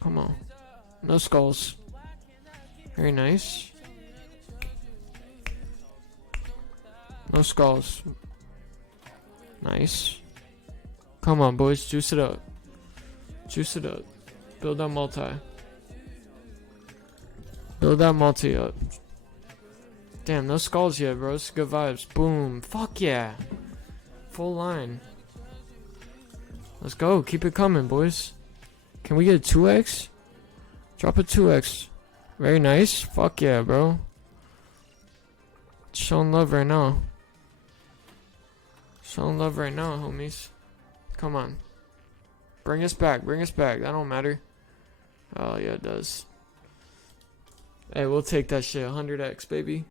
Come on. No skulls. Very nice. No skulls. Nice. Come on, boys. Juice it up. Juice it up. Build that multi. Build that multi up. Damn, no skulls yet, bro. It's good vibes. Boom. Fuck yeah. Full line. Let's go. Keep it coming, boys. Can we get a 2x? Drop a 2x. Very nice. Fuck yeah, bro. Showing love right now. Showing love right now, homies. Come on. Bring us back. Bring us back. That don't matter. Oh, yeah, it does. Hey, we'll take that shit. 100x, baby.